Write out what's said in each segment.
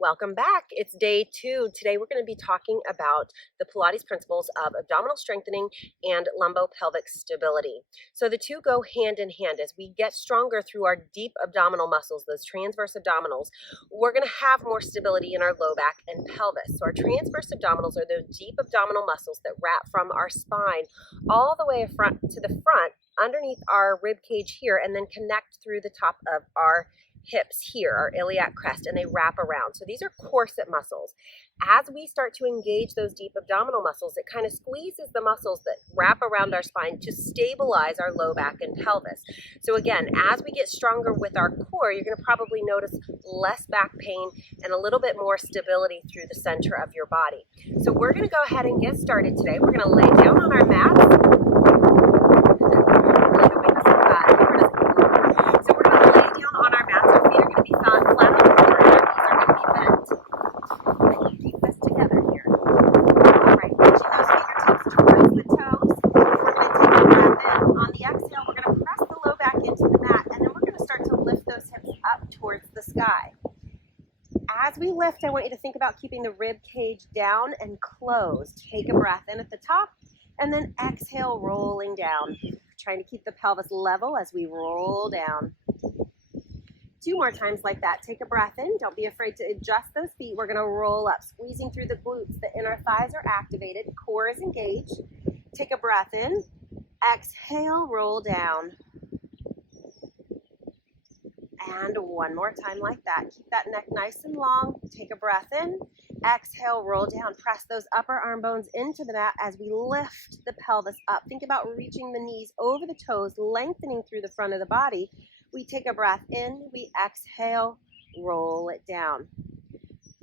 Welcome back. It's day 2. Today we're going to be talking about the Pilates principles of abdominal strengthening and lumbopelvic stability. So the two go hand in hand. As we get stronger through our deep abdominal muscles, those transverse abdominals, we're going to have more stability in our low back and pelvis. So our transverse abdominals are those deep abdominal muscles that wrap from our spine all the way to the front underneath our rib cage here, and then connect through the top of our hips here, our iliac crest, and they wrap around. So these are corset muscles. As we start to engage those deep abdominal muscles, it kind of squeezes the muscles that wrap around our spine to stabilize our low back and pelvis. So again, as we get stronger with our core, you're going to probably notice less back pain and a little bit more stability through the center of your body. So we're going to go ahead and get started today. We're going to lay down on our mats. As we lift, I want you to think about keeping the rib cage down and closed. Take a breath in at the top and then exhale, rolling down. Trying to keep the pelvis level as we roll down. 2 more times like that. Take a breath in. Don't be afraid to adjust those feet. We're going to roll up, squeezing through the glutes. The inner thighs are activated. Core is engaged. Take a breath in. Exhale, roll down. And 1 more time like that. Keep that neck nice and long. Take a breath in. Exhale, roll down. Press those upper arm bones into the mat as we lift the pelvis up. Think about reaching the knees over the toes, lengthening through the front of the body. We take a breath in. We exhale, roll it down.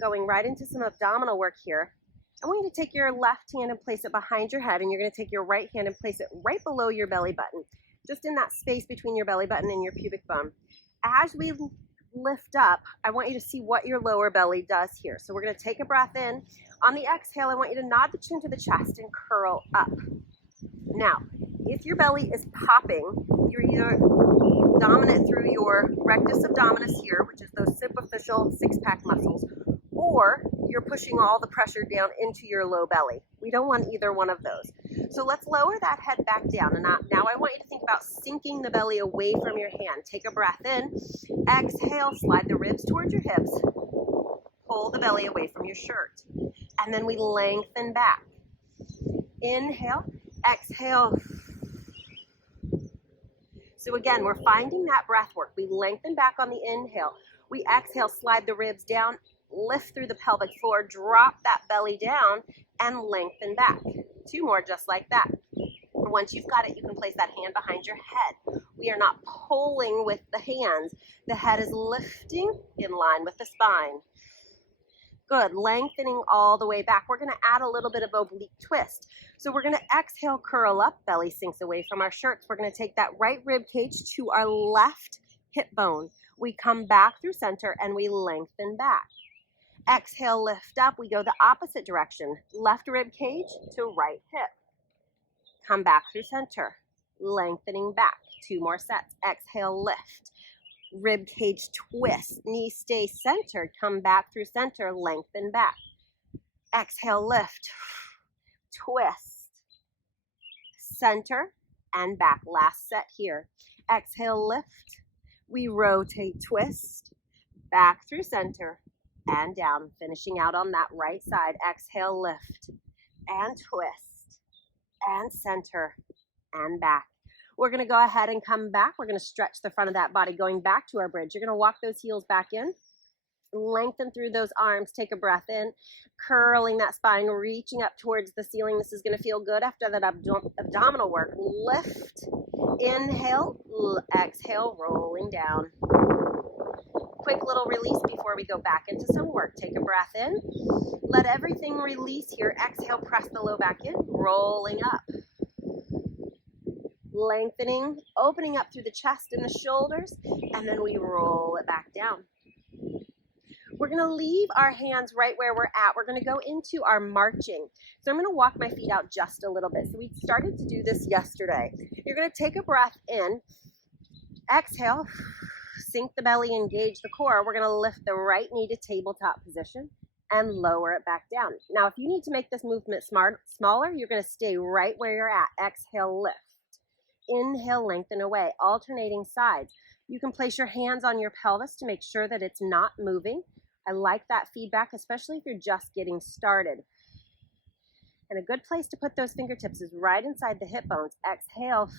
Going right into some abdominal work here. I want you to take your left hand and place it behind your head, and you're going to take your right hand and place it right below your belly button, just in that space between your belly button and your pubic bone. As we lift up, I want you to see what your lower belly does here. So we're going to take a breath in. On the exhale, I want you to nod the chin to the chest and curl up. Now, if your belly is popping, you're either dominant through your rectus abdominis here, which is those superficial six-pack muscles, or you're pushing all the pressure down into your low belly. We don't want either one of those. So let's lower that head back down. And now I want you to think about sinking the belly away from your hand. Take a breath in. Exhale, slide the ribs towards your hips. Pull the belly away from your shirt. And then we lengthen back. Inhale, exhale. So again, we're finding that breath work. We lengthen back on the inhale. We exhale, slide the ribs down, lift through the pelvic floor, drop that belly down, and lengthen back. 2 more just like that. Once you've got it, you can place that hand behind your head. We are not pulling with the hands. The head is lifting in line with the spine. Good, lengthening all the way back. We're going to add a little bit of oblique twist. So we're going to exhale, curl up, belly sinks away from our shirts. We're going to take that right rib cage to our left hip bone. We come back through center and we lengthen back. Exhale, lift up. We go the opposite direction. Left rib cage to right hip. Come back through center. Lengthening back. 2 more sets. Exhale, lift. Rib cage twist. Knee stay centered. Come back through center. Lengthen back. Exhale, lift. Twist. Center and back. Last set here. Exhale, lift. We rotate, twist. Back through center. And down, finishing out on that right side. Exhale, lift, and twist, and center, and back. We're going to go ahead and come back. We're going to stretch the front of that body, going back to our bridge. You're going to walk those heels back in, lengthen through those arms, take a breath in, curling that spine, reaching up towards the ceiling. This is going to feel good after that abdominal work. Lift, inhale, exhale, rolling down. Quick little release before we go back into some work. Take a breath in. Let everything release here. Exhale, press the low back in, rolling up. Lengthening, opening up through the chest and the shoulders, and then we roll it back down. We're going to leave our hands right where we're at. We're going to go into our marching. So I'm going to walk my feet out just a little bit. So we started to do this yesterday. You're going to take a breath in. Exhale. sink the belly, engage the core, we're going to lift the right knee to tabletop position and lower it back down. Now, if you need to make this movement smaller, you're going to stay right where you're at. Exhale, lift. Inhale, lengthen away, alternating sides. You can place your hands on your pelvis to make sure that it's not moving. I like that feedback, especially if you're just getting started. And a good place to put those fingertips is right inside the hip bones. Exhale.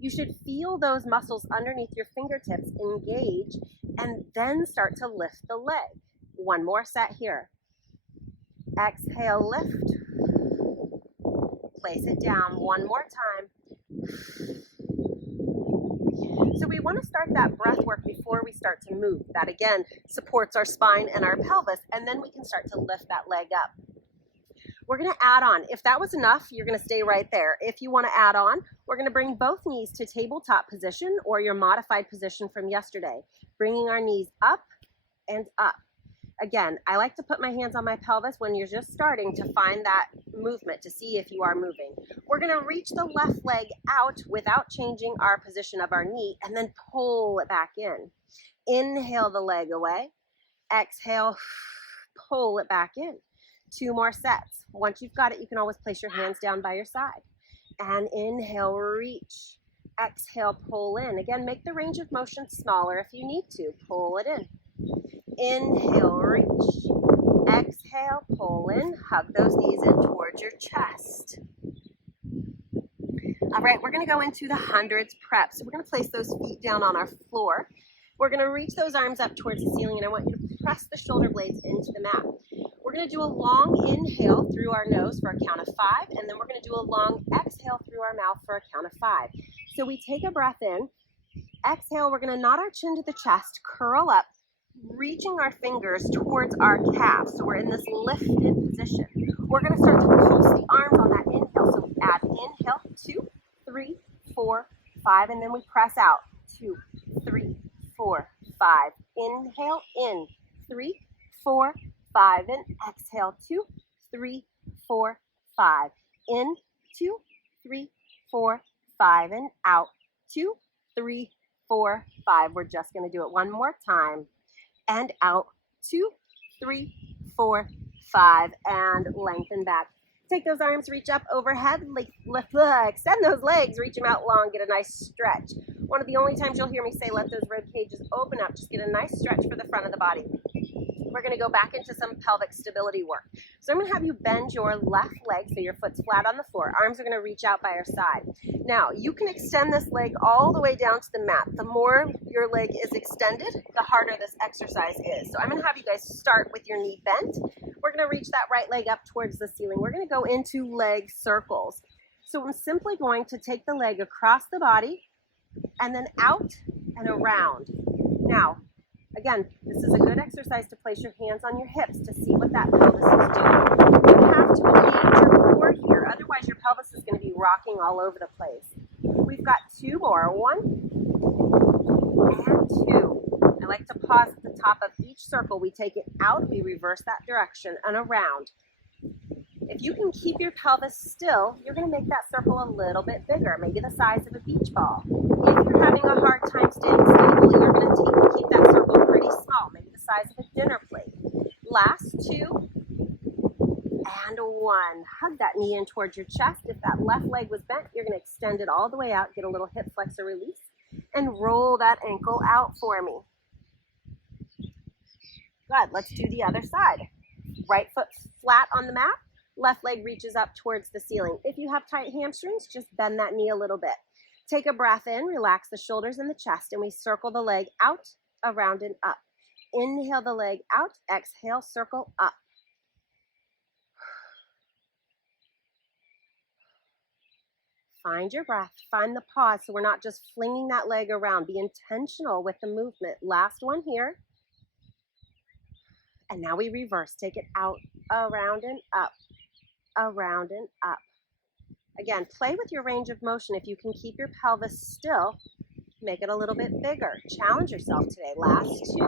You should feel those muscles underneath your fingertips engage and then start to lift the leg. One more set here. Exhale, lift. Place it down one more time. So we want to start that breath work before we start to move. That again supports our spine and our pelvis, and then we can start to lift that leg up. We're going to add on. If that was enough, you're going to stay right there. If you want to add on, we're going to bring both knees to tabletop position or your modified position from yesterday, bringing our knees up and up. Again, I like to put my hands on my pelvis when you're just starting to find that movement to see if you are moving. We're going to reach the left leg out without changing our position of our knee and then pull it back in. Inhale the leg away. Exhale, pull it back in. 2 more sets. Once you've got it, you can always place your hands down by your side. And inhale, reach. Exhale, pull in. Again, make the range of motion smaller if you need to. Pull it in. Inhale, reach. Exhale, pull in. Hug those knees in towards your chest. All right, we're going to go into the hundreds prep. So we're going to place those feet down on our floor. We're going to reach those arms up towards the ceiling, and I want you to press the shoulder blades into the mat. We're going to do a long inhale through our nose for a count of 5, and then we're going to do a long exhale through our mouth for a count of 5. So we take a breath in. Exhale, we're going to nod our chin to the chest, curl up, reaching our fingers towards our calves. So we're in this lifted position. We're going to start to pulse the arms on that inhale. So we add inhale, 2, 3, 4, 5, and then we press out. 2, 3, 4, 5. Inhale, in, 3, 4, 5, and exhale, 2, 3, 4, 5. In, 2, 3, 4, 5, and out. 2, 3, 4, 5. We're just going to do it one more time. And out. 2, 3, 4, 5, and lengthen back. Take those arms, reach up overhead, extend those legs, reach them out long, get a nice stretch. One of the only times you'll hear me say let those rib cages open up, just get a nice stretch for the front of the body. We're going to go back into some pelvic stability work. So I'm going to have you bend your left leg so your foot's flat on the floor. Arms are going to reach out by your side. Now, you can extend this leg all the way down to the mat. The more your leg is extended, the harder this exercise is. So I'm going to have you guys start with your knee bent. We're going to reach that right leg up towards the ceiling. We're going to go into leg circles. So I'm simply going to take the leg across the body and then out and around. Now, again, this is a good exercise to place your hands on your hips to see what that pelvis is doing. You have to engage your core here, otherwise your pelvis is going to be rocking all over the place. We've got 2 more. 1 and 2. I like to pause at the top of each circle. We take it out, we reverse that direction and around. If you can keep your pelvis still, you're going to make that circle a little bit bigger, maybe the size of a beach ball. If you're having a hard time staying stable, you're going to keep that circle pretty small, maybe the size of a dinner plate. Last 2 and 1. Hug that knee in towards your chest. If that left leg was bent, you're going to extend it all the way out, get a little hip flexor release, and roll that ankle out for me. Good. Let's do the other side. Right foot flat on the mat. Left leg reaches up towards the ceiling. If you have tight hamstrings, just bend that knee a little bit. Take a breath in, relax the shoulders and the chest, and we circle the leg out, around, and up. Inhale the leg out, exhale, circle up. Find your breath, find the pause so we're not just flinging that leg around. Be intentional with the movement. Last one here. And now we reverse. Take it out, around, and up. Around and up. Again, play with your range of motion. If you can keep your pelvis still, make it a little bit bigger. Challenge yourself today. Last 2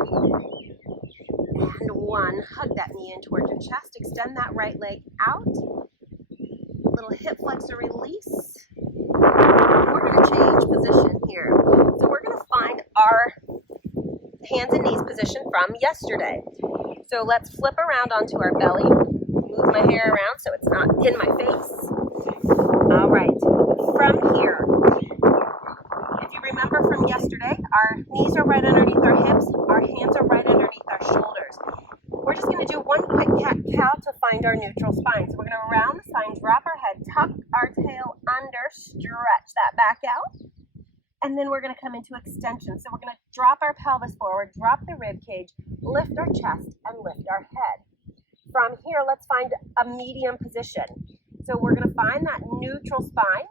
and 1. Hug that knee in towards your chest. Extend that right leg out. Little hip flexor release. And we're going to change position here. So we're going to find our hands and knees position from yesterday. So let's flip around onto our belly. Move my hair around so it's not in my face. All right, from here, if you remember from yesterday, our knees are right underneath our hips, our hands are right underneath our shoulders. We're just going to do one quick cat-cow to find our neutral spine. So we're going to round the spine, drop our head, tuck our tail under, stretch that back out, and then we're going to come into extension. So we're going to drop our pelvis forward, drop the rib cage, lift our chest, and lift our head. From here, let's find a medium position. So we're going to find that neutral spine,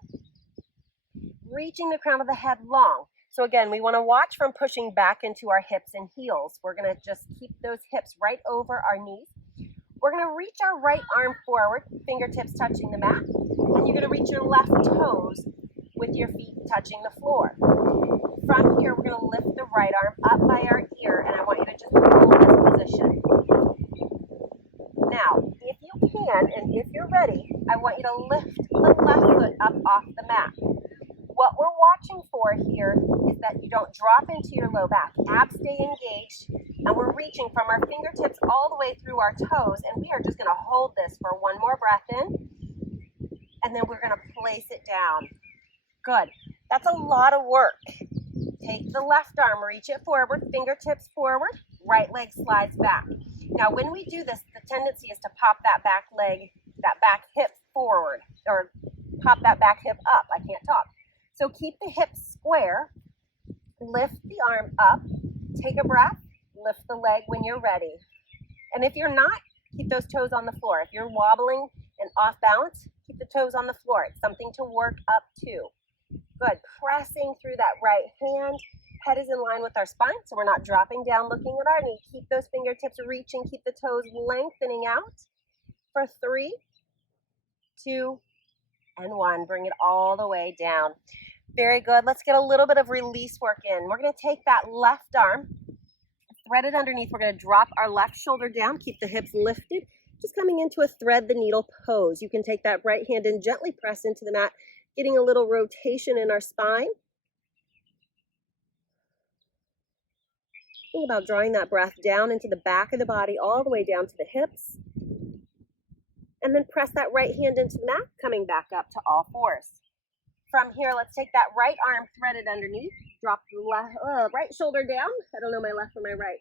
reaching the crown of the head long. So again, we want to watch from pushing back into our hips and heels. We're going to just keep those hips right over our knees. We're going to reach our right arm forward, fingertips touching the mat. And you're going to reach your left toes with your feet touching the floor. From here, we're going to lift the right arm up by our ear, and I want you to just hold this position. Now, if you can, and if you're ready, I want you to lift the left foot up off the mat. What we're watching for here is that you don't drop into your low back. Abs stay engaged, and we're reaching from our fingertips all the way through our toes, and we are just going to hold this for one more breath in, and then we're going to place it down. Good. That's a lot of work. Take the left arm, reach it forward, fingertips forward, right leg slides back. Now, when we do this, the tendency is to pop that back leg, that back hip forward, or pop that back hip up. I can't talk. So keep the hips square, lift the arm up, take a breath, lift the leg when you're ready. And if you're not, keep those toes on the floor. If you're wobbling and off balance, keep the toes on the floor. It's something to work up to. Good. Pressing through that right hand. Head is in line with our spine, so we're not dropping down looking at our knee. Keep those fingertips reaching. Keep the toes lengthening out for 3, 2, and 1. Bring it all the way down. Very good. Let's get a little bit of release work in. We're going to take that left arm, thread it underneath. We're going to drop our left shoulder down. Keep the hips lifted. Just coming into a thread the needle pose. You can take that right hand and gently press into the mat, getting a little rotation in our spine. Think about drawing that breath down into the back of the body, all the way down to the hips. And then press that right hand into the mat, coming back up to all fours. From here, let's take that right arm threaded underneath. Drop the right shoulder down. I don't know my left or my right.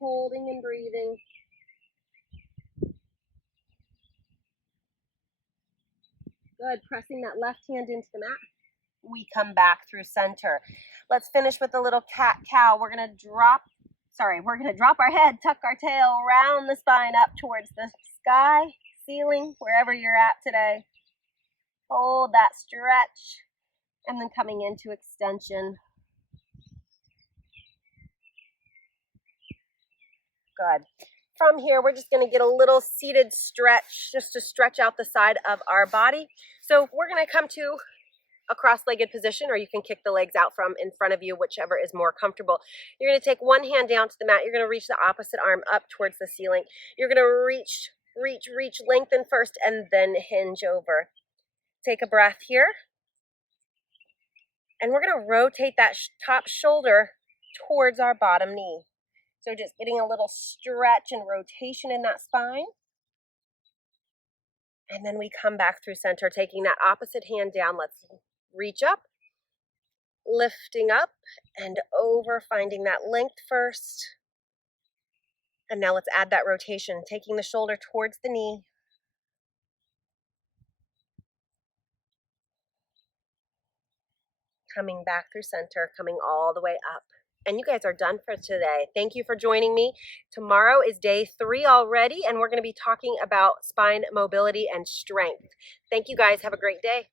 Holding and breathing. Good. Pressing that left hand into the mat. We come back through center. Let's finish with a little cat-cow. We're going to drop our head, tuck our tail, round the spine up towards the sky, ceiling, wherever you're at today. Hold that stretch, and then coming into extension. Good. From here, we're just going to get a little seated stretch, just to stretch out the side of our body. So we're going to come to a cross-legged position, or you can kick the legs out from in front of you, whichever is more comfortable. You're going to take one hand down to the mat. You're going to reach the opposite arm up towards the ceiling. You're going to reach, lengthen first, and then hinge over. Take a breath here. And we're going to rotate that top shoulder towards our bottom knee. So just getting a little stretch and rotation in that spine. And then we come back through center, taking that opposite hand down. Let's reach up, lifting up and over, finding that length first. And now let's add that rotation, taking the shoulder towards the knee. Coming back through center, coming all the way up. And you guys are done for today. Thank you for joining me. Tomorrow is day 3 already, and we're going to be talking about spine mobility and strength. Thank you guys. Have a great day.